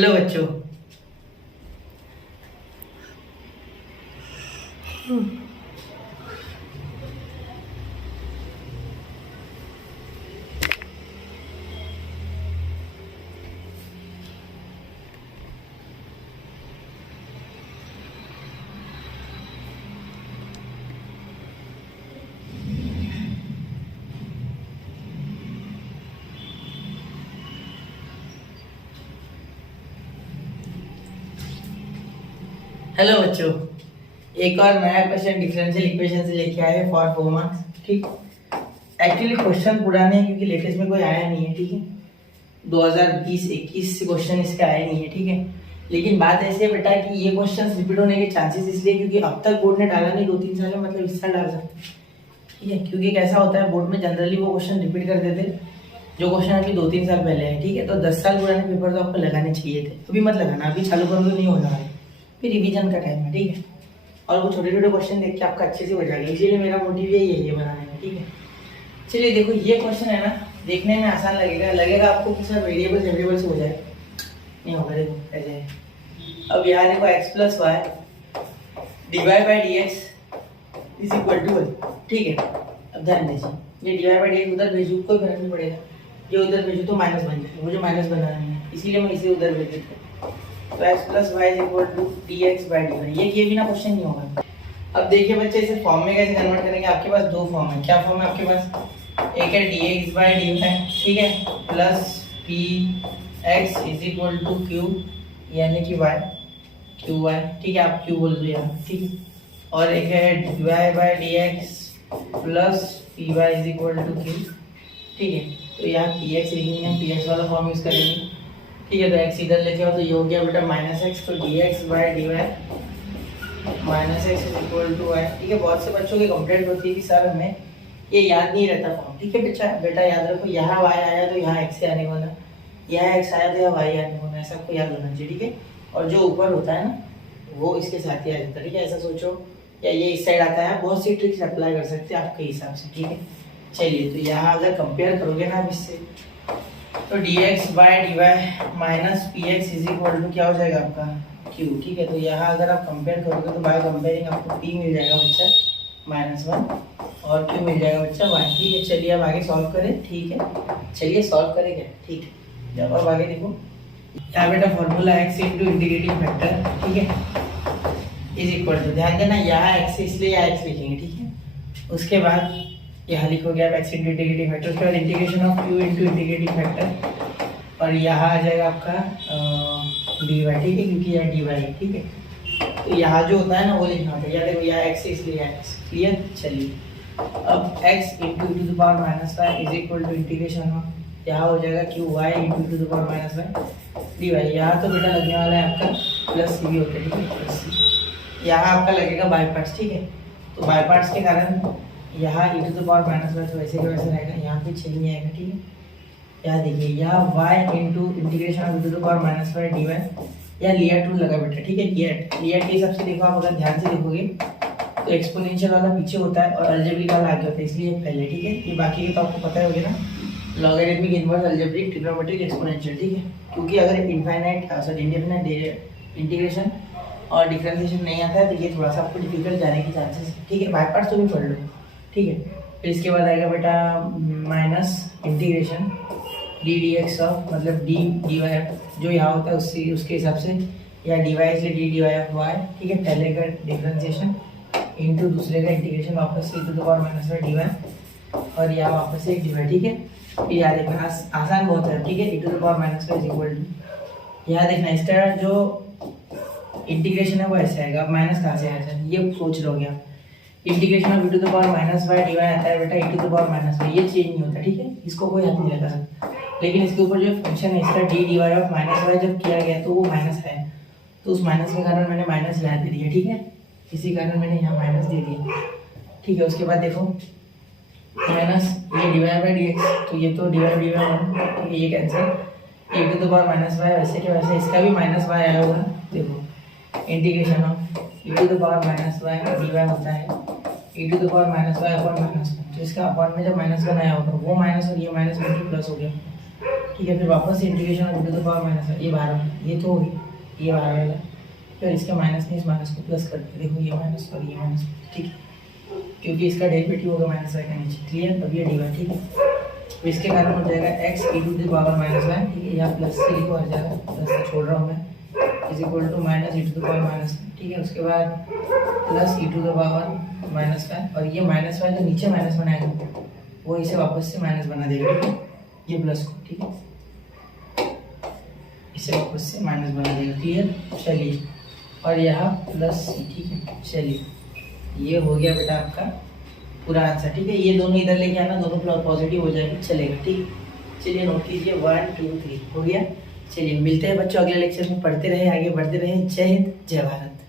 Hello बच्चों। Hello बच्चों, एक और नया क्वेश्चन डिफरेंशियल इक्वेशन से लेके आए फॉर 4 मार्क्स। ठीक, एक्चुअली क्वेश्चन पुराने हैं क्योंकि लेटेस्ट में कोई आया नहीं है। ठीक है, 2020-21 से क्वेश्चन इसके आए नहीं है। ठीक है, लेकिन बात ऐसी है बेटा कि ये क्वेश्चन रिपीट होने के चांसेस इसलिए क्योंकि अब तक बोर्ड ने डाला नहीं, 2-3 साल में, मतलब इस साल डाल सकते। ठीक है, क्योंकि कैसा होता है बोर्ड में जनरली वो क्वेश्चन रिपीट कर देते जो क्वेश्चन अभी 2-3 साल पहले है। ठीक है, तो 10 साल पुराने पेपर तो आपको लगाने चाहिए थे, अभी मत लगाना, अभी चालू करो तो नहीं होने वाला, फिर रिवीजन का टाइम है। ठीक है, और वो छोटे छोटे क्वेश्चन देख के आपका अच्छे से हो जाएगा, इसीलिए मेरा मोटिव यही है ये बनाने का। ठीक है, चलिए देखो, ये क्वेश्चन है ना, देखने में आसान लगेगा आपको कि सर वेरिएबल से हो जाए, नहीं होगा। देखो ऐसे है, अब यहाँ देखो x plus y divide by d x is equal to 1। ठीक है, अब ध्यान दीजिए, ये डिवाइड बाई डी एक्स उधर भेजू कोई फर्क नहीं पड़ेगा, ये उधर भेजू तो माइनस बन जाएगा, मुझे माइनस बनाना है इसीलिए मैं इसे उधर भेज देता हूँ। तो x plus y is equal to d x by d y, ये किए बिना क्वेश्चन नहीं होगा। अब देखिए बच्चे, इसे फॉर्म में कैसे कन्वर्ट करेंगे। आपके पास दो फॉर्म है, क्या फॉर्म है आपके पास, एक है d x by d y, ठीक है, plus p x is equal to q यानी कि वाई क्यू वाई। ठीक है, आप क्यू बोल दो यहाँ। ठीक है, और एक है d y by d x plus p y is equal to q. ठीक है, तो यहाँ पी एक्स लिखेंगे, हम पी एक्स वाला फॉर्म यूज करेंगे। ठीक है, तो एक्स इधर लेके आओ तो ये हो गया बेटा माइनस एक्स, तो d x by d y minus x is equal to y. ठीक है, बहुत से बच्चों की कंप्लेंट होती है कि सर हमें ये याद नहीं रहता फॉर्म। ठीक है बेटा याद रखो, यहाँ वाई आया तो यहाँ एक्स आने वाला, यहाँ एक्स आया तो यहाँ वाई आने वाला, ऐसा आपको याद होना चाहिए। ठीक है, और जो ऊपर होता है ना वो इसके साथ ही आ जाता है। ठीक है, ऐसा सोचो, या ये इस साइड आता है, बहुत सी ट्रिक्स अप्लाई कर सकते हैं आपके हिसाब से। ठीक है, चलिए, तो यहाँ अगर कंपेयर करोगे ना अब इससे, तो d x by d y minus p x is equal to क्या हो जाएगा आपका क्यू। ठीक है, तो यहाँ अगर आप कंपेयर करोगे तो बाय कंपेयरिंग आपको पी मिल जाएगा बच्चा -1 और क्यू मिल जाएगा बच्चा 1। ठीक है, चलिए अब आगे सॉल्व करें। ठीक है, चलिए सॉल्व करेंगे। ठीक है, जब अब आगे देखो, यहाँ बेटा formula x into integrating factor, ठीक है, इज इक्वल टू, ध्यान देना यहाँ एक्स इसलिए यहाँ एक्स लिखेंगे। ठीक है, उसके बाद यहाँ लिखोगे आप एक्स इंटू इंटीग्रेटिंग फैक्टर, उसके बाद integration of Q into integrating factor, और यहाँ आ जाएगा आपका डी वाई। ठीक है, क्योंकि यहाँ डी वाई है। ठीक है, तो यहाँ जो होता है ना वो लिखना होता है, यहाँ देखो यहाँ एक्स इसलिए एक्स। क्लियर, चलिए अब x into to the power minus y is equal to integration of, यहाँ हो जाएगा q y into to the power minus y d y. यहाँ तो बेटा लगने वाला है आपका प्लस सी भी होता है। ठीक है, प्लस सी, यहाँ आपका लगेगा बाय पार्ट्स। ठीक है, तो बाय पार्ट्स के कारण यहाँ e to the power minus y तो वैसे के वैसे रहेगा, यहाँ पे चेंज नहीं आएगा। ठीक है, यहाँ देखिए, यहाँ y into integration of to the power minus y d y, यहाँ लिया टू लगा बेटा। ठीक है, लिया के हिसाब से देखो, आप अगर ध्यान से देखोगे तो एक्सपोनेंशियल वाला पीछे होता है और अलजेब्रिक वाला आगे होता है, इसलिए पहले। ठीक है, ये बाकी के तो आपको पता ही होगा ना, logarithmic, inverse, algebraic, trigonometric, exponential. ठीक है, क्योंकि अगर इनफाइनाइट सॉरी इंडेफिनाइट इंटीग्रेशन और डिफरेंशिएशन नहीं आता है तो ये थोड़ा सा आपको डिफिकल्ट जाने के चांसेस है। ठीक है, बाय पार्ट्स तो भी पढ़ लो। ठीक है, फिर इसके बाद आएगा बेटा minus integration d d x of, मतलब डी डी वाई जो यहाँ होता है उसके हिसाब से, या डी वाई इसलिए d d y of y. ठीक है, पहले का डिफरेंशिएशन इंटू दूसरे का इंटीग्रेशन, वापस से e to the power minus y d y, और यहाँ वापस से एक डी वाई। ठीक है, फिर यहाँ देखना आसान बहुत है। ठीक है, e to the power minus y is equal to, यहाँ देखना इसका जो इंटीग्रेशन है वो ऐसे आएगा। माइनस कहाँ से आया ये सोच लोगे आप, integration of e to the power minus y d y आता है बेटा e to the power minus y, ये चेंज नहीं होता। ठीक है, इसको कोई हाथ नहीं लगा सकता, लेकिन इसके ऊपर जो फंक्शन है इसका d d y of minus y जब किया गया तो वो माइनस है, तो उस माइनस के कारण मैंने माइनस यहाँ दे दिया। ठीक है, इसी कारण मैंने यहाँ माइनस दे दिया। ठीक है, उसके बाद देखो माइनस ये d y by d x, तो ये तो डी वाई 1। ठीक है, ये cancel, e to the power minus y, वैसे के वैसे इसका भी माइनस वाई आया होगा। देखो integration of e to the power minus y d y होता है e to the power minus y upon minus 1, तो इसका अपॉन में जब -1 आया होगा वो माइनस और ये माइनस मिलकर प्लस हो गया। ठीक है। फिर वापस से integration of to the power minus ये 12, ये तो होगी, ये 12 वाला। फिर इसके माइनस में इस माइनस को प्लस कर दे, देखो ये माइनस और ये माइनस, ठीक है, क्योंकि इसका डेरिवेटिव होगा माइनस वाई का नीचे, क्लियर। अब ये डी वाई, ठीक है। तो इसके कारण हो जाएगा x e to the power minus y, ठीक है, यहाँ प्लस से लिखो आ जाएगा, प्लस से छोड़ रहा हूँ मैं, is equal to minus e to the power minus, ठीक है। उसके बाद plus e to the power minus y, और ये माइनस वाई जो नीचे माइनस बनाएगा वो इसे वापस से माइनस बना देगा, ठीक है, ये प्लस को, ठीक है, इसे वापस से माइनस बना देगा, क्लियर। चलिए, और यहाँ प्लस सी, ठीक है। चलिए, ये हो गया बेटा आपका पूरा आंसर, ठीक है। ये दोनों इधर लेके आना, दोनों पॉजिटिव हो जाएगी, चलेगा, ठीक है। चलिए नोट कीजिए, 1 2 3 हो गया। चलिए मिलते हैं बच्चों अगले लेक्चर में, पढ़ते रहे, आगे बढ़ते रहे। जय हिंद, जय भारत।